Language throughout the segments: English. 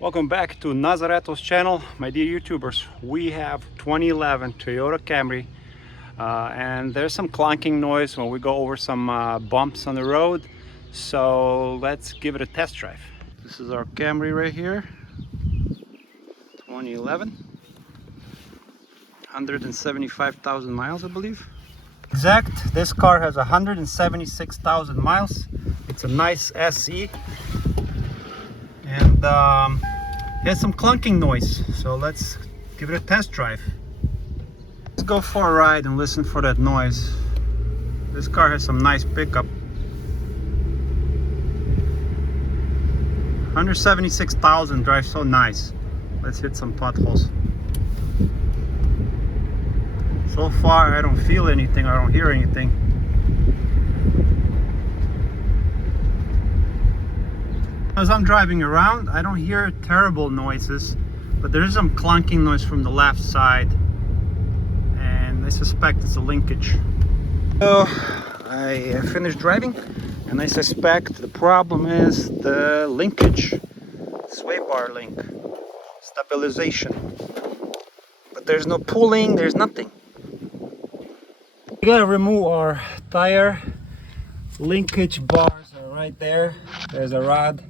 Welcome back to Nazareto's channel, my dear YouTubers. We have 2011 Toyota Camry, and there's some clunking noise when we go over some bumps on the road. So let's give it a test drive. This is our Camry right here, 2011, 175,000 miles, I believe. Exact. This car has 176,000 miles. It's a nice SE, and it has some clunking noise, so let's give it a test drive. Let's go for a ride and listen for that noise. This car has some nice pickup. 176,000 drives so nice. Let's hit some potholes. So far I don't feel anything, I don't hear anything. As I'm driving around, I don't hear terrible noises, but there is some clunking noise from the left side, and I suspect it's a linkage. So I finished driving, and I suspect the problem is the linkage, sway bar link, stabilization. But there's no pulling, there's nothing. We gotta remove our tire. Linkage bars are right there. There's a rod.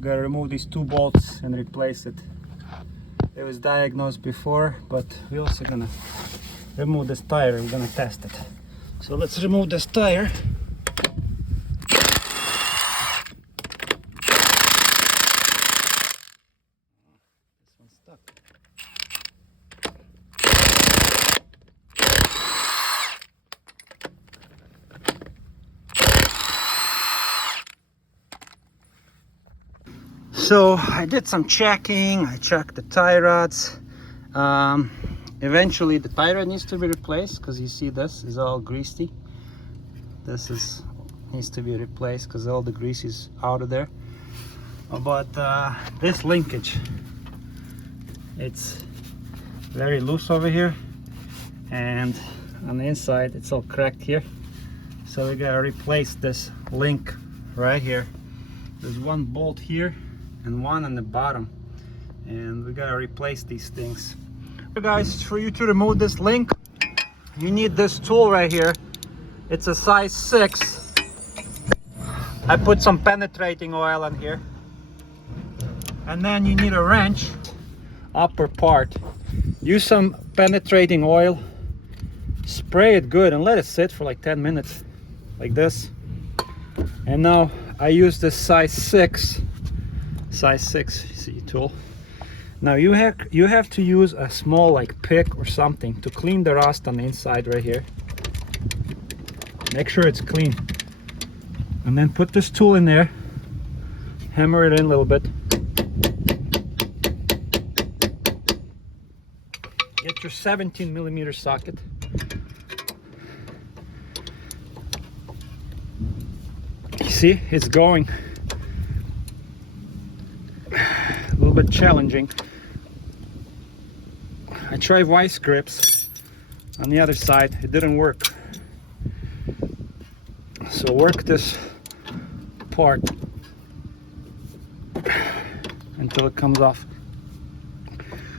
Gotta remove these two bolts and replace it. It was diagnosed before, but we're also gonna remove this tire. We're gonna test it. So let's remove this tire. This one's stuck. So I did some checking. I checked the tie rods. Eventually the tie rod needs to be replaced, because you see this is all greasy. Needs to be replaced because all the grease is out of there. But this linkage, it's very loose over here, and on the inside it's all cracked here. So we gotta replace this link right here. There's one bolt here and one on the bottom, and we gotta replace these things. So guys, for you to remove this link, you need this tool right here. It's a size 6. I put some penetrating oil on here, and then you need a wrench, upper part. Use some penetrating oil, spray it good, and let it sit for like 10 minutes like this. And now I use this size 6 see tool. Now you have to use a small like pick or something to clean the rust on the inside right here. Make sure it's clean, and then put this tool in there, hammer it in a little bit. Get your 17mm socket. You see, it's going. A little bit challenging. I tried vice grips on the other side, it didn't work. So work this part until it comes off.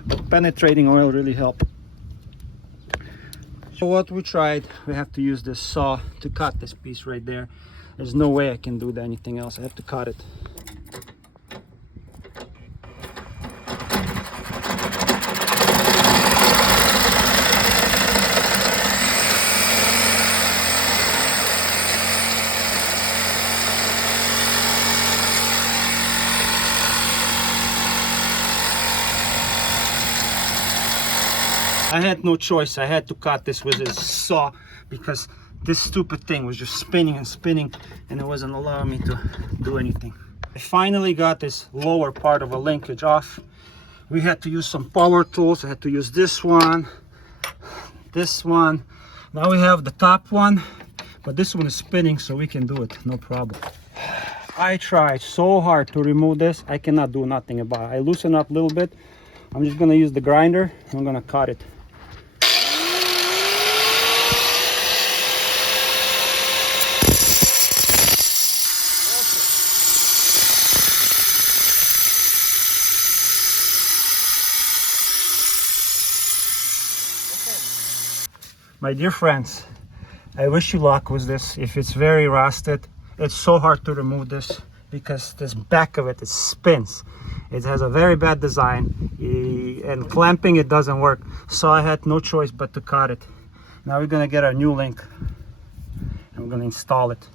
But penetrating oil really helped. So what we tried, we have to use this saw to cut this piece right there. There's no way I can do anything else. I have to cut it. I had no choice. I had to cut this with this saw because this stupid thing was just spinning and spinning, and it wasn't allowing me to do anything. I finally got this lower part of a linkage off. We had to use some power tools. I had to use this one. Now we have the top one, but this one is spinning, so we can do it, no problem. I tried so hard to remove this. I cannot do nothing about it. I loosen up a little bit. I'm just gonna use the grinder. I'm gonna cut it. My dear friends, I wish you luck with this. If it's very rusted, it's so hard to remove this because this back of it spins. It has a very bad design, and clamping it doesn't work. So I had no choice but to cut it. Now we're gonna get our new link and we're gonna install it.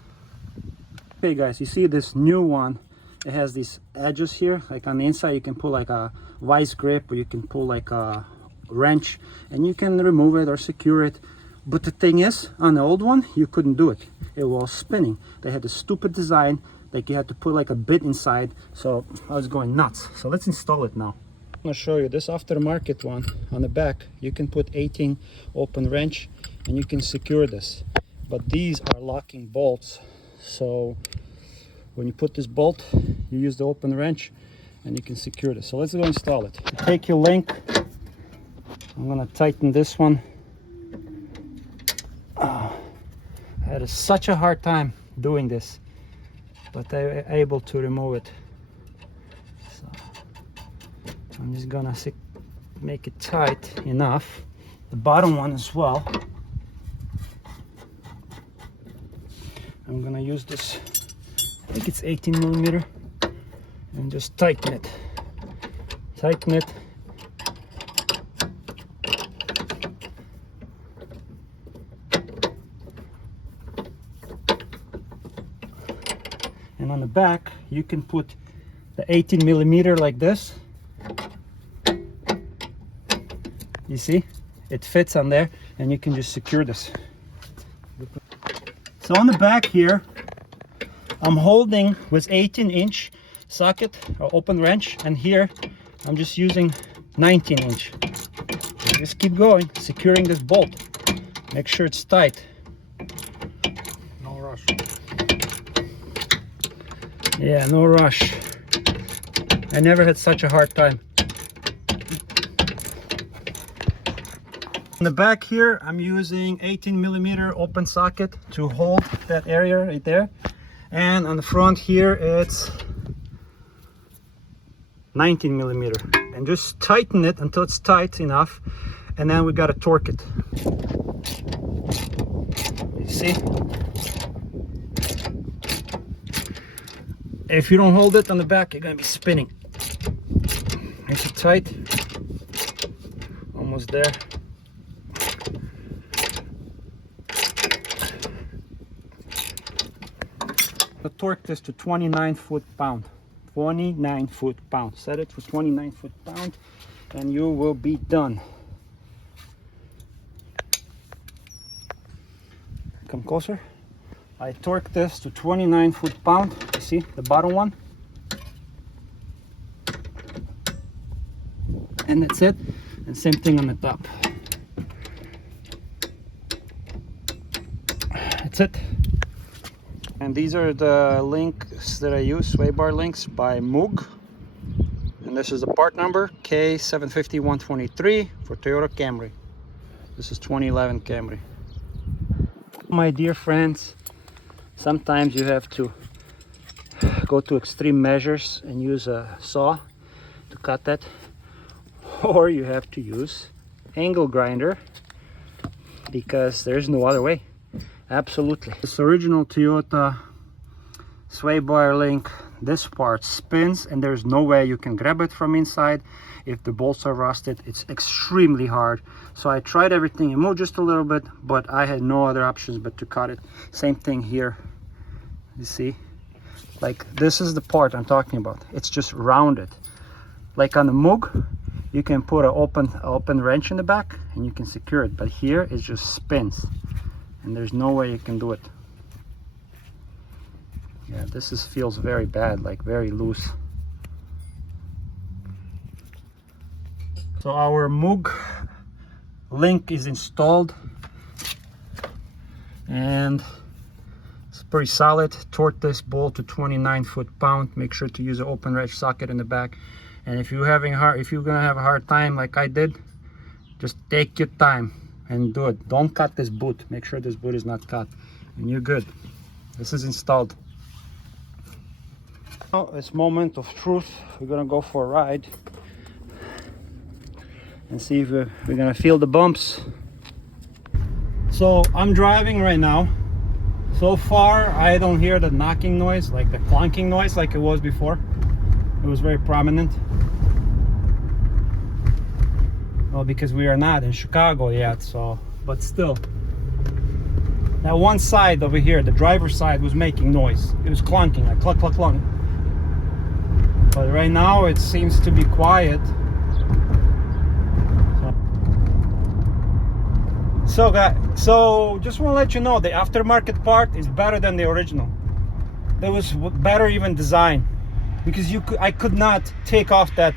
Okay guys, you see this new one, it has these edges here, like on the inside you can pull like a vice grip, or you can pull like a wrench and you can remove it or secure it. But the thing is, on the old one you couldn't do it. It was spinning. They had a stupid design, like you had to put like a bit inside, so I was going nuts. So let's install it now. I'm gonna show you this aftermarket one. On the back you can put 18 open wrench and you can secure this, but these are locking bolts. So when you put this bolt, you use the open wrench and you can secure this. So let's go install it. Take your link. I'm gonna tighten this one. I had such a hard time doing this, but I was able to remove it. So I'm just gonna make it tight enough. The bottom one as well. I'm gonna use this, I think it's 18 millimeter, and just tighten it. Tighten it. And on the back, you can put the 18 millimeter like this. You see, it fits on there, and you can just secure this. So on the back here, I'm holding with 18-inch socket or open wrench, and here I'm just using 19-inch. Just keep going, securing this bolt. Make sure it's tight. No rush. Yeah, no rush. I never had such a hard time. On the back here, I'm using 18 millimeter open socket to hold that area right there. And on the front here, it's 19 millimeter. And just tighten it until it's tight enough. And then we got to torque it. You see? If you don't hold it on the back, you're going to be spinning. Make it tight. Almost there. I'll torque this to 29 foot-pound. 29 foot-pound. Set it for 29 foot-pound and you will be done. Come closer. I torque this to 29 foot-pound. You see the bottom one? And that's it. And same thing on the top. That's it. And these are the links that I use, sway bar links by Moog. And this is the part number K750123 for Toyota Camry. This is 2011 Camry. My dear friends, sometimes you have to go to extreme measures and use a saw to cut that, or you have to use angle grinder because there's no other way. Absolutely. This original Toyota sway bar link, this part spins and there's no way you can grab it from inside. If the bolts are rusted, it's extremely hard. So I tried everything, it moved just a little bit, but I had no other options but to cut it. Same thing here. You see, like this is the part I'm talking about. It's just rounded. Like on the Moog, you can put an open wrench in the back and you can secure it, but here it just spins and there's no way you can do it. Yeah, this feels very bad, like very loose. So our Moog link is installed and it's pretty solid. Torque this bolt to 29 foot-pound. Make sure to use an open wrench socket in the back. And if you're gonna have a hard time like I did, just take your time and do it. Don't cut this boot. Make sure this boot is not cut and you're good. This is installed. Now it's moment of truth. We're gonna go for a ride and see if we're gonna feel the bumps. So I'm driving right now. So far I don't hear the knocking noise, like the clunking noise like it was before. It was very prominent. Well, because we are not in Chicago yet, so, but still. That one side over here, the driver's side, was making noise. It was clunking, like cluck, cluck, cluck. But right now it seems to be quiet. So guys, so just want to let you know the aftermarket part is better than the original. There was better even design, because I could not take off that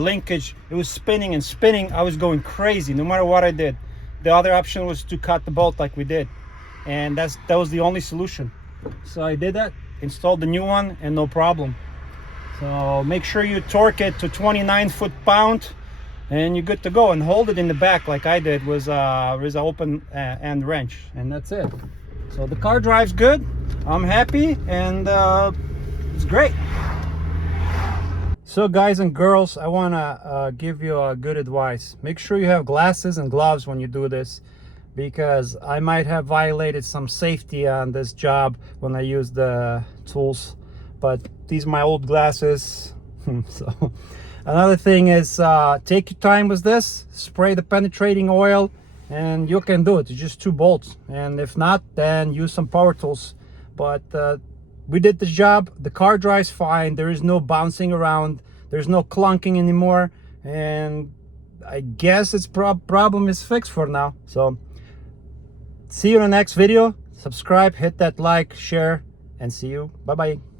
linkage. It was spinning and spinning. I was going crazy no matter what I did. The other option was to cut the bolt like we did, and that was the only solution. So I did that, installed the new one, and no problem. So make sure you torque it to 29 foot-pound and you're good to go, and hold it in the back like I did with an open end wrench, and that's it. So the car drives good, I'm happy, and it's great. So guys and girls, I want to give you a good advice. Make sure you have glasses and gloves when you do this, because I might have violated some safety on this job when I use the tools, but these are my old glasses. So another thing is, take your time with this, spray the penetrating oil, and you can do it. It's just 2 bolts, and if not, then use some power tools. But we did the job. The car drives fine. There is no bouncing around, there's no clunking anymore, and I guess its problem is fixed for now. So see you in the next video. Subscribe, hit that like, share, and see you. Bye bye.